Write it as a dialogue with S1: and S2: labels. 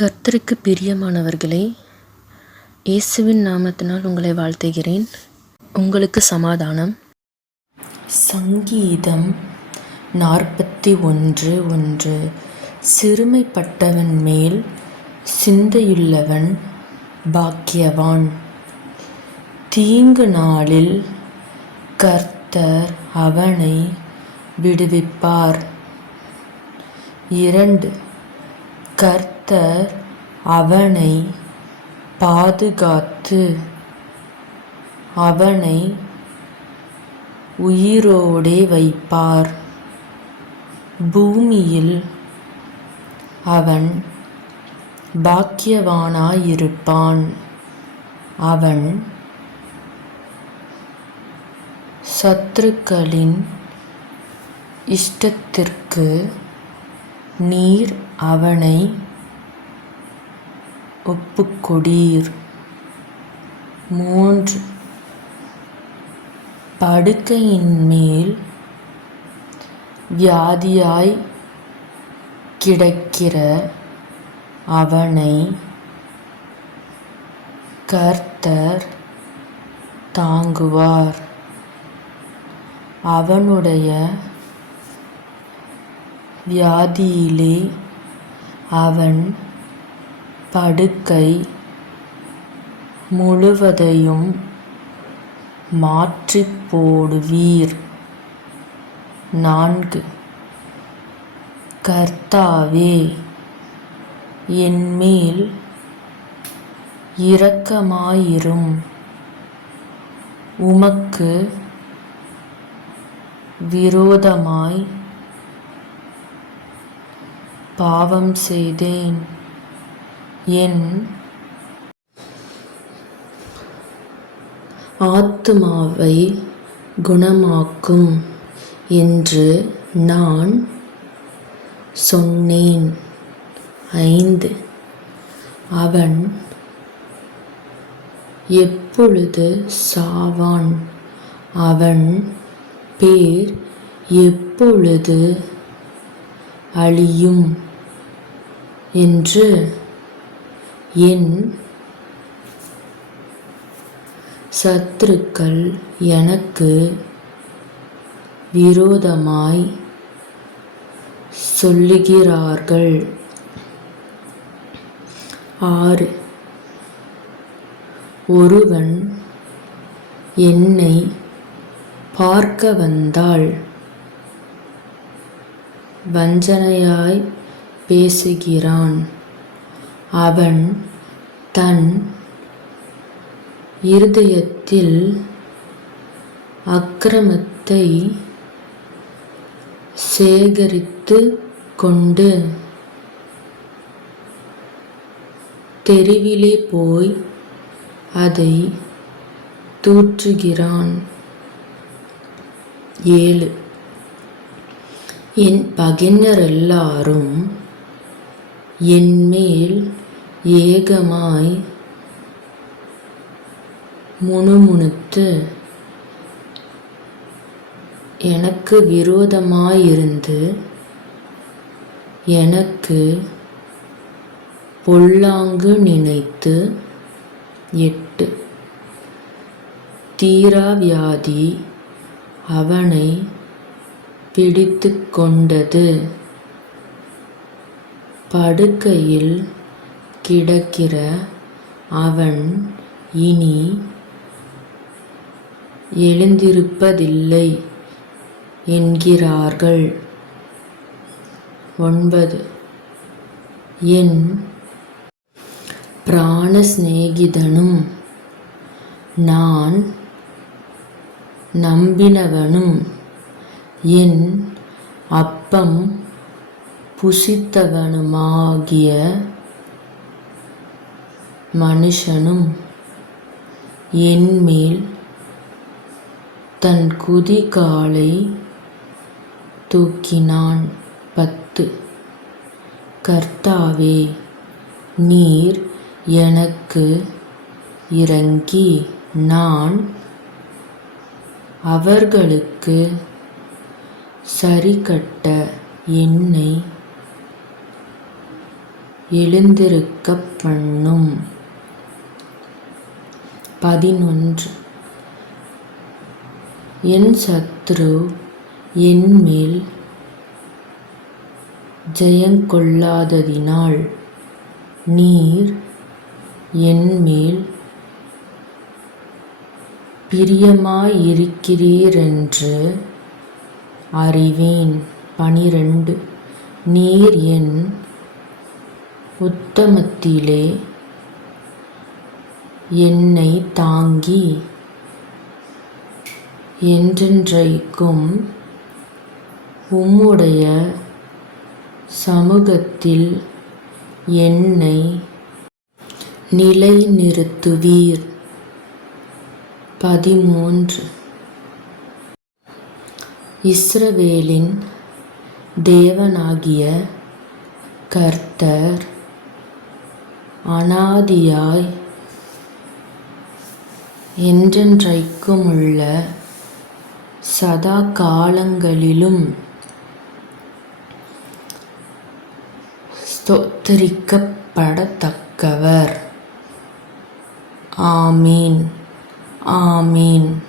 S1: கர்த்தருக்கு பிரியமானவர்களே இயேசுவின் நாமத்தினால் உங்களை வாழ்த்துகிறேன். உங்களுக்கு சமாதானம். சங்கீதம் நாற்பத்தி ஒன்று ஒன்று. சிறுமைப்பட்டவன் மேல் சிந்தையுள்ளவன் பாக்கியவான். தீங்கு நாளில் கர்த்தர் அவனை விடுவிப்பார். இரண்டு கர்த்தர் அவனை பாதுகாத்து அவனை உயிரோடே வைப்பார். பூமியில் அவன் பாக்கியவானாயிருப்பான். அவன் சத்துருக்களின் இஷ்டத்திற்கு நீர் அவனை ஒப்புக்கொடீர் மூன்று. படுக்கையின் மேல் வியாதியாய் கிடக்கிற அவனை கர்த்தர் தாங்குவார். அவனுடைய வியாதியிலே அவன் படுக்கை முழுவதையும் மாற்றிப் போடுவீர். நான்கு. கர்த்தாவே என்மேல் இரக்கமாயிரும். உமக்கு விரோதமாய் பாவம் செய்தேன். என் ஆத்துமாவை குணமாக்கும் என்று நான் சொன்னேன். ஐந்து. அவன் எப்பொழுது சாவான்? அவன் பேர் எப்பொழுது அழியும்? என்று என் சத்துருக்கள் எனக்கு விரோதமாய் சொல்லுகிறார்கள். ஆறு. ஒருவன் என்னை பார்க்க வந்தால் வஞ்சனையாய் பேசுகிறான். அவன் தன் இருதயத்தில் அக்கிரமத்தை சேகரித்து கொண்டு தெருவிலே போய் அதை தூற்றுகிறான். ஏழு. என் பகைஞரெல்லாரும் என்மேல் ஏகமாய் முணுமுணுத்து எனக்கு விரோதமாயிருந்து எனக்கு பொல்லாங்கு நினைத்து எட்டு. தீராவியாதி அவனை பிடித்து கொண்டது. படுக்கையில் கிடக்கிற அவன் இனி எழுந்திருப்பதில்லை என்கிறார்கள். ஒன்பது. என் பிராண சிநேகிதனும் நான் நம்பினவனும் என் அப்பம் புசித்தவனுமாகிய மனுஷனும் என்மேல் தன் குதிகாலை தூக்கினான். பத்து. கர்த்தாவே நீர் எனக்கு இறங்கி நான் அவர்களுக்கு சரிக்கட்ட என்னை எழுந்திருக்கப் பண்ணும். பதினொன்று. என் சத்ரு என்மேல் ஜெயங்கொள்ளாததினால் நீர் என்மேல் பிரியமாயிருக்கிறீரென்று அறிவேன். பனிரெண்டு. நீர் என் உத்தமத்திலே என்னை தாங்கி என்றென்றைக்கும் உம்முடைய சமூகத்தில் என்னை நிலைநிறுத்துவீர். பதிமூன்று. இஸ்ரவேலின் தேவனாகிய கர்த்தர் அனாதியாய் என்றென்றைக்கும் உள்ள சதா காலங்களிலும் ஸ்தோத்தரிக்கப்படத்தக்கவர். ஆமீன். ஆமீன்.